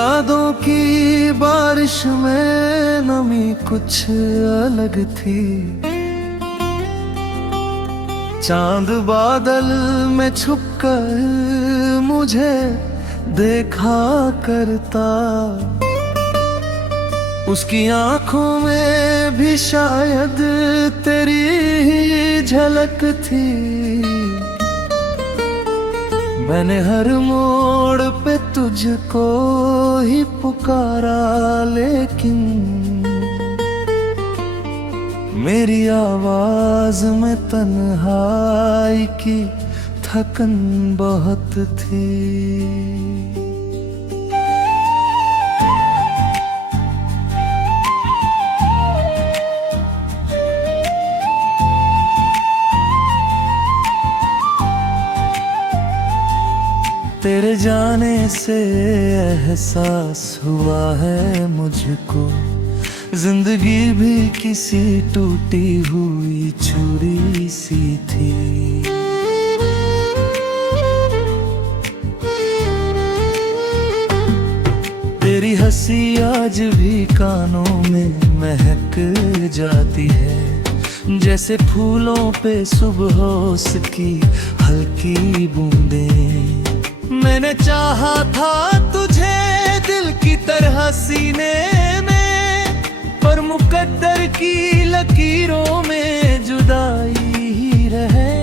यादों की बारिश में नमी कुछ अलग थी। चांद बादल में छुपकर मुझे देखा करता। उसकी आंखों में भी शायद तेरी ही झलक थी। मैंने हर मोड़ पे तुझको ही पुकारा, लेकिन मेरी आवाज में तन्हाई की थकन बहुत थी। तेरे जाने से एहसास हुआ है मुझको, जिंदगी भी किसी टूटी हुई छुरी सी थी। तेरी हंसी आज भी कानों में महक जाती है, जैसे फूलों पे सुबह की हल्की बूंदें। मैंने चाहा था तुझे दिल की तरह सीने में, पर मुकद्दर की लकीरों में जुदाई ही रहे।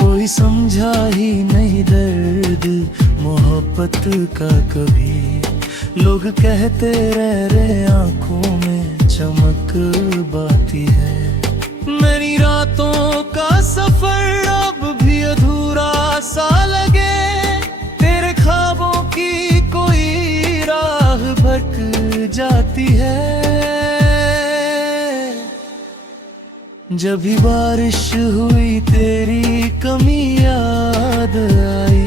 कोई समझा ही नहीं दर्द मोहब्बत का कभी। लोग कहते रहे आंखों में चमक बाती है। मेरी रातों का सफर अब भी अधूरा सा लगे, तेरे ख्वाबों की कोई राह भटक जाती है। जब भी बारिश हुई तेरी कमी याद आई,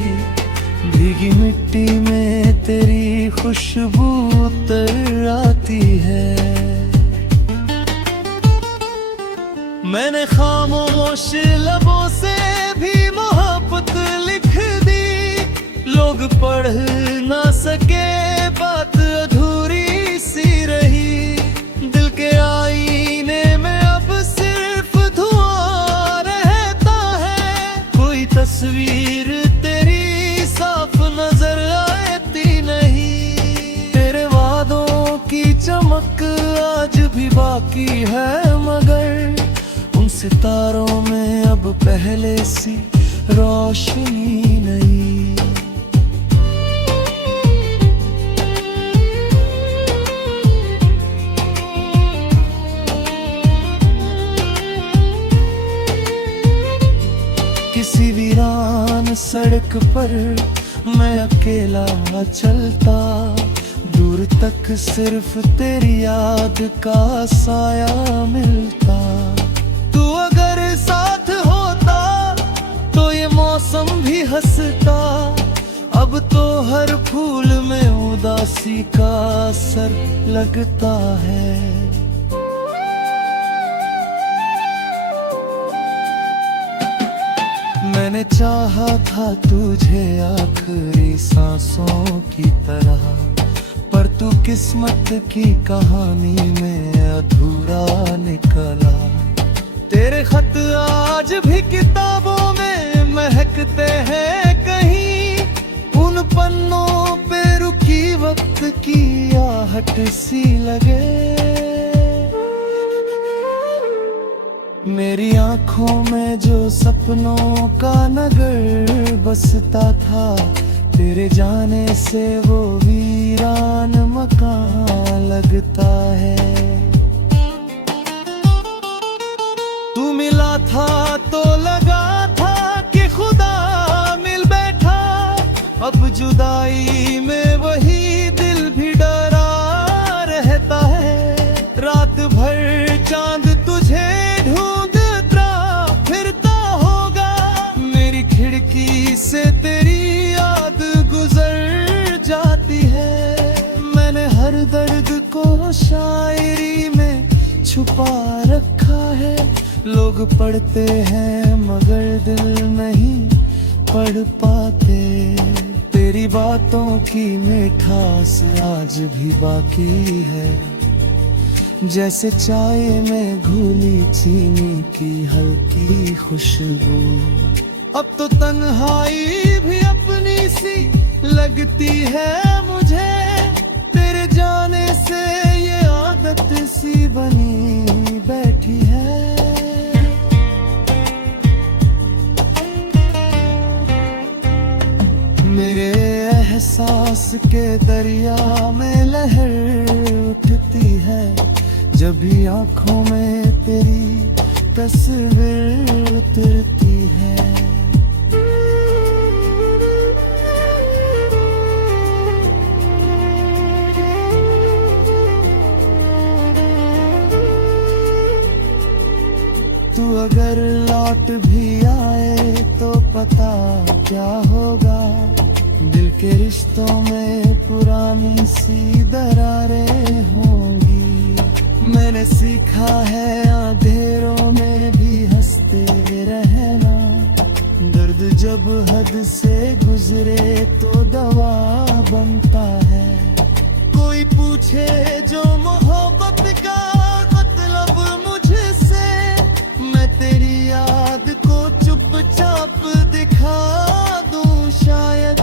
भीगी मिट्टी में तेरी खुशबू उतर आती है। मैंने खामोश लबों से भी मोहब्बत लिख दी, लोग पढ़ ना सके बात अधूरी सी रही। दिल के आईने में अब सिर्फ धुआं रहता है, कोई तस्वीर तेरी साफ नजर आती नहीं। तेरे वादों की चमक आज भी बाकी है, मगर सितारों में अब पहले सी रोशनी नहीं। किसी वीरान सड़क पर मैं अकेला चलता, दूर तक सिर्फ तेरी याद का साया मिलता। तू अगर साथ होता तो ये मौसम भी हंसता, अब तो हर फूल में उदासी का असर लगता है। मैंने चाहा था तुझे आखिरी सांसों की तरह, पर तू किस्मत की कहानी में अधूरा निकला। तेरे खत आज भी किताबों में महकते हैं कहीं, उन पन्नों पे रुकी वक्त की आहट सी लगे। मेरी आंखों में जो सपनों का नगर बसता था, तेरे जाने से वो वीरान मकान लगता है। तू मिला था तो लगा था कि खुदा मिल बैठा, अब जुदाई में वही दिल भी डरा रहता है। रात भर चांद तुझे ढूंढता फिरता होगा, मेरी खिड़की से तेरी याद गुजर जाती है। मैंने हर दर्द को शायरी में छुपा रखा है, लोग पढ़ते हैं मगर दिल नहीं पढ़ पाते। तेरी बातों की मिठास आज भी बाकी है, जैसे चाय में घुली चीनी की हल्की खुशबू। अब तो तन्हाई भी अपनी सी लगती है मुझे, तेरे जाने से ये आदत सी बनी बैठी है। मेरे एहसास के दरिया में लहर उठती है, जब भी आंखों में तेरी तस्वीर उतरती है। तू अगर लौट भी आए तो पता क्या होगा, दिल के रिश्तों में पुरानी सी दरारें होंगी। मैंने सीखा है अंधेरों में भी हंसते रहना, दर्द जब हद से गुजरे तो दवा बनता है। कोई पूछे जो मोहब्बत का मतलब मुझसे, मैं तेरी याद को चुपचाप दिखा दूं शायद।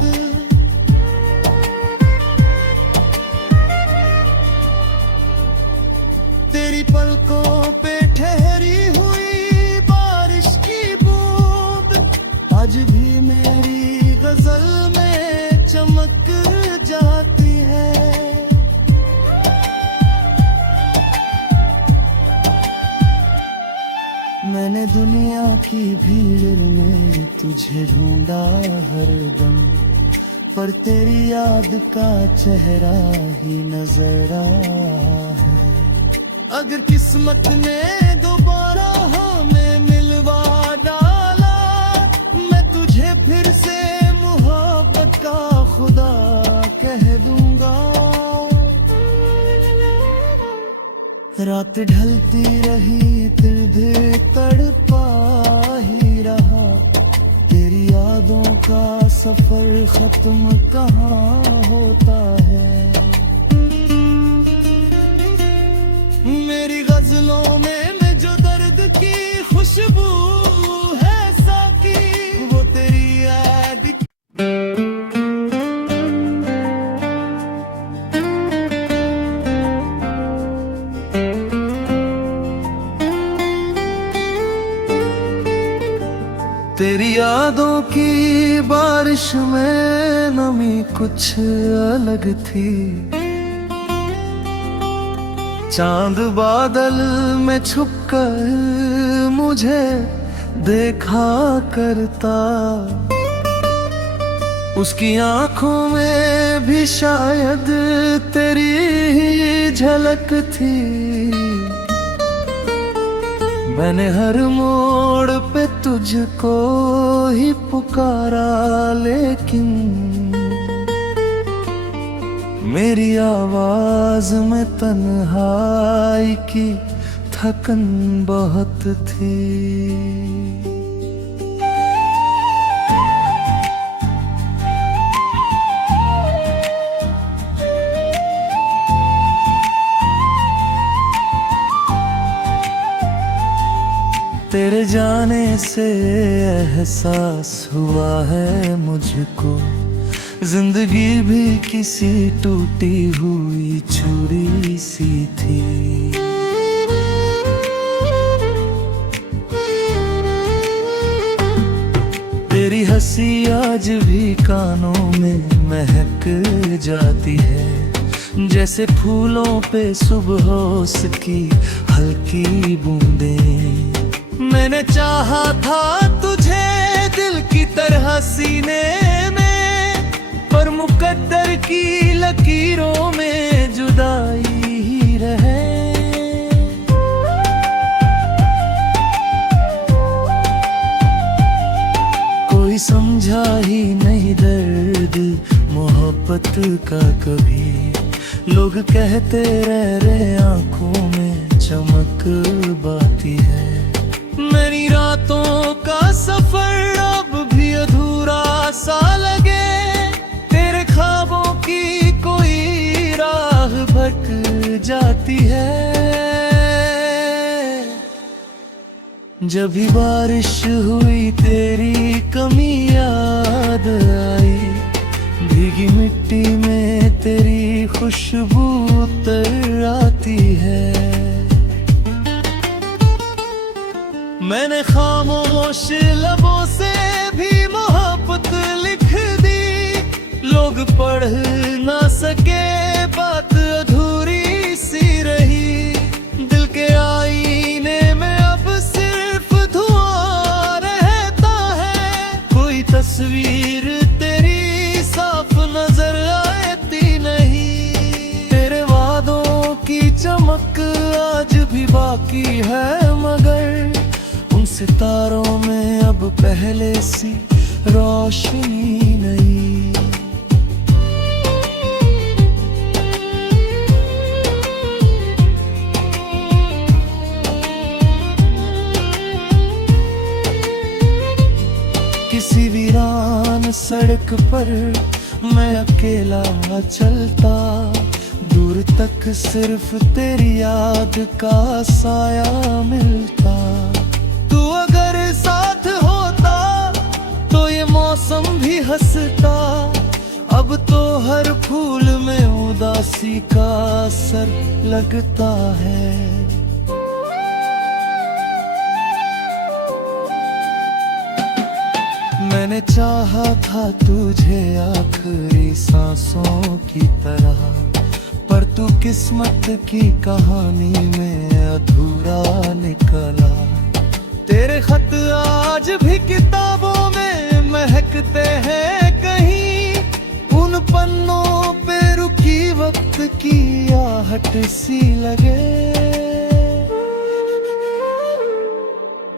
तेरी पलकों पे ठहरी हुई बारिश की बूंद आज भी मेरी गजल में चमक जाती है। मैंने दुनिया की भीड़ में तुझे ढूंढा हरदम, पर तेरी याद का चेहरा ही नजर आया है। अगर किस्मत ने दोबारा हमें मिलवा डाला, मैं तुझे फिर से मोहब्बत का खुदा कह दूंगा। रात ढलती रही दिल धीरे तड़पा ही रहा, तेरी यादों का सफर खत्म कहाँ होता है। मेरी गजलों में जो दर्द की खुशबू है साकी, वो तेरी याद। तेरी यादों की बारिश में नमी कुछ अलग थी, चांद बादल में छुपकर मुझे देखा करता। उसकी आंखों में भी शायद तेरी ही झलक थी। मैंने हर मोड़ पे तुझको ही पुकारा, लेकिन मेरी आवाज में तन्हाई की थकन बहुत थी। तेरे जाने से एहसास हुआ है मुझको, जिंदगी भी किसी टूटी हुई छुरी सी थी। तेरी हंसी आज भी कानों में महक जाती है, जैसे फूलों पे सुबह की हल्की बूंदें। मैंने चाहा था तुझे दिल की तरह सीने में, पर मुकद्दर की लकीरों में जुदाई ही रहे। कोई समझा ही नहीं दर्द मोहब्बत का कभी, लोग कहते रह आंखों में चमक बाती है। मेरी रातों का सफर अब भी अधूरा सा लगे, तेरे ख्वाबों की कोई राह भटक जाती है। जब भी बारिश हुई तेरी कमी याद आई, भीगी मिट्टी में तेरी खुशबू उतर आती है। मैंने खामोश लबों से भी मोहब्बत लिख दी, लोग पढ़ ना सके बात अधूरी सी रही। दिल के आईने में अब सिर्फ धुआं रहता है, कोई तस्वीर तेरी साफ नजर आती नहीं। तेरे वादों की चमक आज भी बाकी है, मगर उन सितारों में अब पहले सी रोशनी नहीं। किसी वीरान सड़क पर मैं अकेला चलता, दूर तक सिर्फ तेरी याद का साया मिलता। तू अगर साथ होता तो ये मौसम भी हंसता, अब तो हर फूल में उदासी का असर लगता है। मैंने चाहा था तुझे आखिरी सांसों की तरह, पर तू किस्मत की कहानी में अधूरा निकला। तेरे खत आज भी किताबों में महकते हैं कहीं, उन पन्नों पे रुकी वक्त की आहट सी लगे।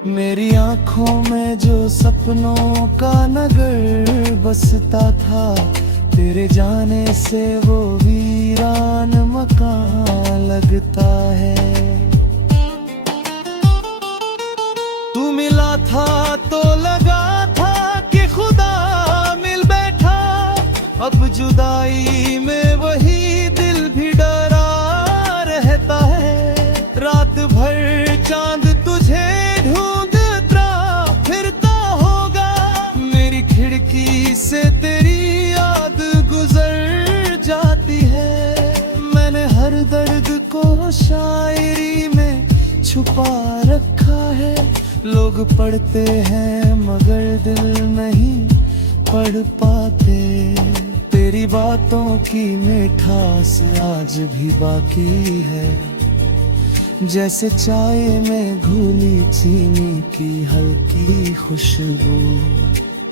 मेरी आंखों में जो सपनों का नगर बसता था, तेरे जाने से वो वीरान मकान लगता है। तू मिला था तो लगा था कि खुदा मिल बैठा, अब जुदाई में वही दिल भी डरा रहता है। रात भर चांद तुझे ढूंढता फिरता होगा, मेरी खिड़की से तेरी याद गुजर जाती है। मैंने हर दर्द को शायरी में छुपा रखा है, लोग पढ़ते हैं मगर दिल नहीं पढ़ पाते। तेरी बातों की मिठास आज भी बाकी है, जैसे चाय में घुली चीनी की हल्की खुशबू।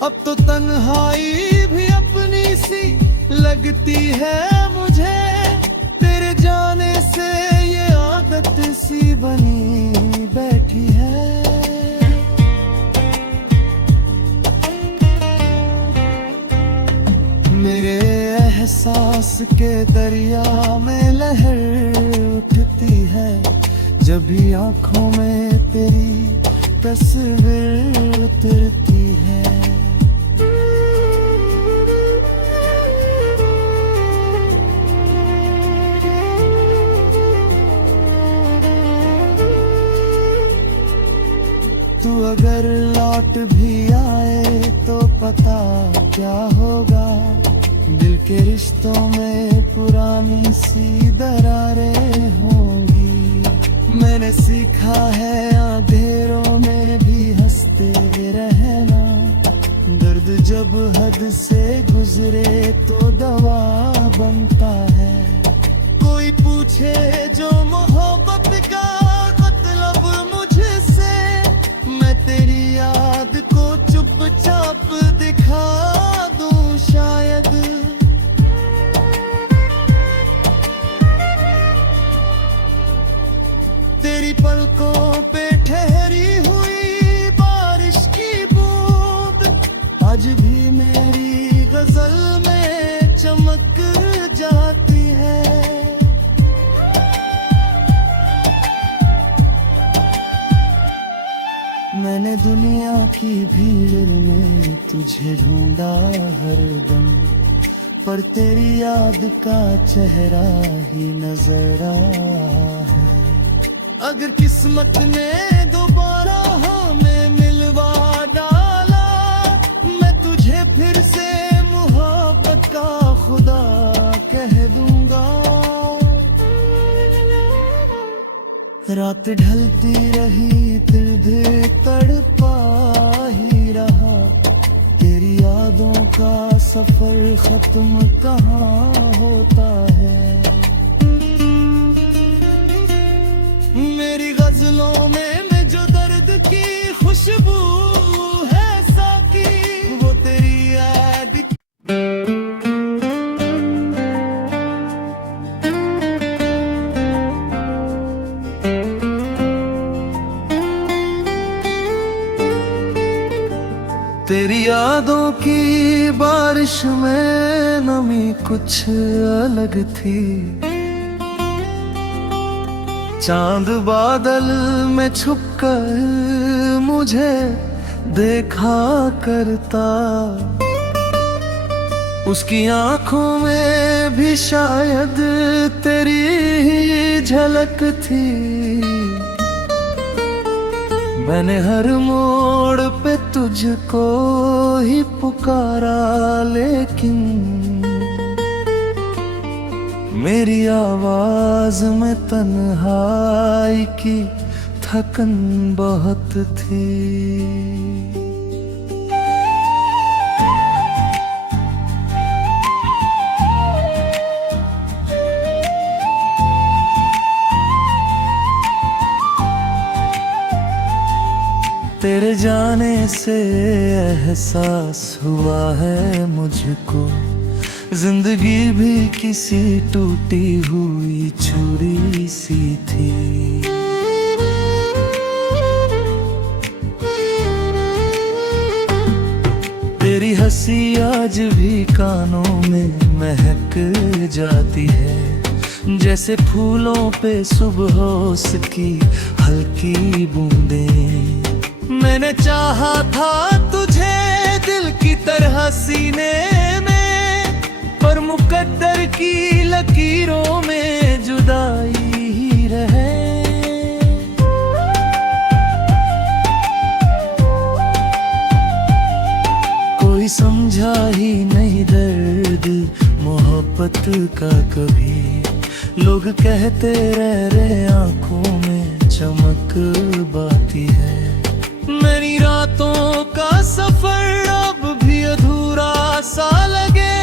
अब तो तन्हाई भी अपनी सी लगती है मुझे, तेरे जाने से ये आदत सी बनी बैठी है। मेरे एहसास के दरिया में लहर उठती है, जब भी आंखों में तेरी तस्वीर उतरती है। तू अगर लौट भी आए तो पता क्या होगा, दिल के रिश्तों में पुरानी सी दरारें होंगी। मैंने सीखा है अंधेरों में भी हंसते रहना, दर्द जब हद से गुजरे तो दवा बनता है। कोई पूछे जो मोहब्बत का मतलब मुझसे, मैं तेरी याद को चुपचाप दिखा दूं शायद। तेरी पलकों पे ठहरी हुई बारिश की बूंद आज भी मेरी गजल में चमक जाती है। की भीड़ में तुझे ढूंढा हरदम, पर तेरी याद का चेहरा ही नजर आया है। अगर किस्मत ने दोबारा हमें मिलवा डाला, मैं तुझे फिर से मोहब्बत का खुदा कह दूंगा। रात ढलती रही, दिल तड़पा ही रहा, तेरी यादों का सफर खत्म कहाँ होता है। मेरी गजलों में जो दर्द की खुशबू है साकी, वो तेरी याद। तेरी यादों की बारिश में नमी कुछ अलग थी, चांद बादल में छुपकर मुझे देखा करता, उसकी आंखों में भी शायद तेरी ही झलक थी। मैंने हर मोड़ पे तुझको ही पुकारा, लेकिन मेरी आवाज में तन्हाई की थकन बहुत थी। तेरे जाने से एहसास हुआ है मुझको, जिंदगी भी किसी टूटी हुई छुरी सी थी। तेरी हंसी आज भी कानों में महक जाती है, जैसे फूलों पे सुबह की हल्की बूंदें। मैंने चाहा था तुझे दिल की तरह सीने में, पर मुकद्दर की लकीरों में जुदाई ही रहे। कोई समझा ही नहीं दर्द मोहब्बत का कभी, लोग कहते रहे आंखों में चमक बाती है। मेरी रातों का सफर अब भी अधूरा सा लगे,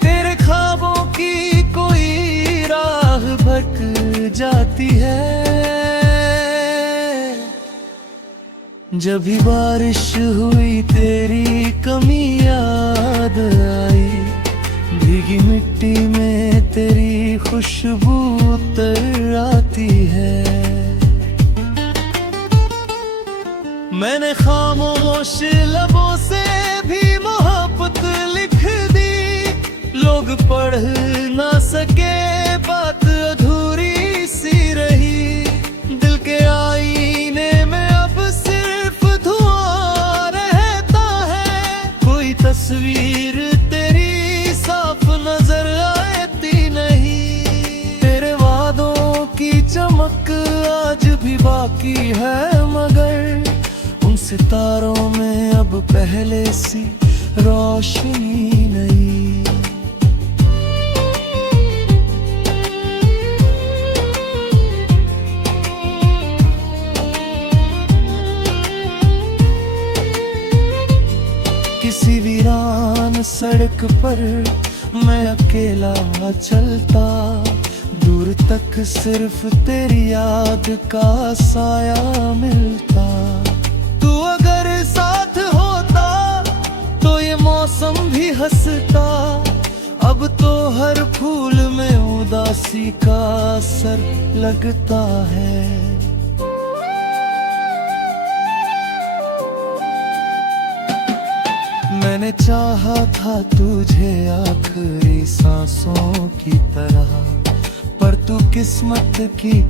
तेरे ख्वाबों की कोई राह भटक जाती है। जब भी बारिश हुई तेरी कमी याद आई, भीगी मिट्टी में तेरी खुशबू उतर आती है। मैंने खामोश लबों से भी मोहब्बत लिख दी, लोग पढ़ ना सके बात अधूरी सी रही। दिल के आईने में अब सिर्फ धुआं रहता है, कोई तस्वीर तेरी साफ नजर आती नहीं। तेरे वादों की चमक आज भी बाकी है, मगर सितारों में अब पहले सी रोशनी नहीं। किसी वीरान सड़क पर मैं अकेला चलता, दूर तक सिर्फ तेरी याद का साया मिलता। तू अगर साथ होता तो ये मौसम भी हंसता, अब तो हर फूल में उदासी का असर लगता है। मैंने चाहा था तुझे आखिरी सांसों की तरह, पर तू किस्मत की